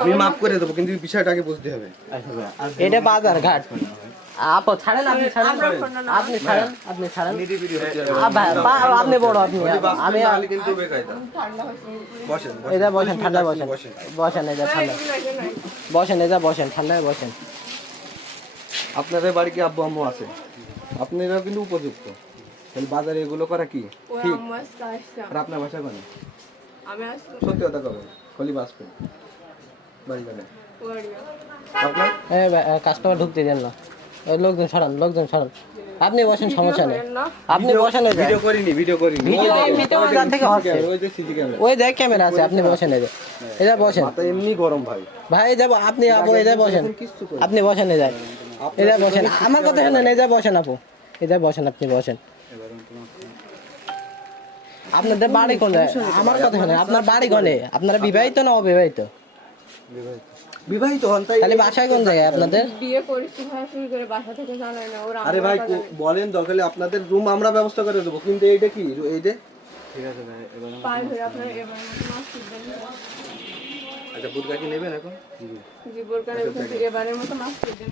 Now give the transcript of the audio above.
আমি মাফ করে দেবো, কিন্তু বিষয়টা আগে বুঝতে হবে। এটা বাজার ঘাট। আপু ছাড়েন, আপনি ছাড়েন, আপনি ছাড়েন, আপনি ছাড়েন। আপনি বড়, আপনি আমি কিন্তু বেকায়দা। বসেন, এটা বসেন, ঠান্ডায় বসেন, বসেন এই যে ঠান্ডা, বসেন এই যে বসেন, ঠান্ডায় বসেন। আপনাদের বাড়ি কি আব্বু আম্মু আছে? আপনারাও কিন্তু উপযুক্ত, তাহলে বাজারে এগুলো করা কি ঠিক? আর আপনার বাসা কোনে? সত্যি কথা কবেন, খলি বাসবে বাড়ি যাবে আপনার। কাস্টমার ঢুকতে দেন না, লোকজন সরান, লোকজন সরান। আপনি বসেন, সমস্যা নেই, আপনি বসেন। ভিডিও করিনি, ভিডিও করিনি। ওই দেখ ক্যামেরা আছে, আপনি বসেন এই যে, এটা বসেন। মাথা এমনি গরম ভাই। ভাই যাব, আপনি আপু এই যে বসেন, আপনি বসেন এই যে, এই যে বসেন। আমার কথা শুনেন, এই যে বসেন আপু, এই যে বসেন, আপনি বসেন। আপনাদের বাড়ি কোনে? আমার কথা শুনেন, আপনার বাড়ি কোনে? আপনারা বিবাহিত না অবিবাহিত? বিবাহিত হন, তাই তাহলে বাসায় কোন জায়গায় আপনাদের? বিয়ে করেছি ভাই, শুরু করে বাসা থেকে জানাই না ওরা। আরে ভাই বলেন, দরকার হলে আপনাদের রুম আমরা ব্যবস্থা করে দেবো, কিন্তু এইটা কি, এই যে ঠিক আছে ভাই, এবার পাই হয়ে আপনার এবার মাস দিবেন। আচ্ছা বুটকা কি নেবেন এখন? জি বোরকা এবারের মতো মাস দিবেন।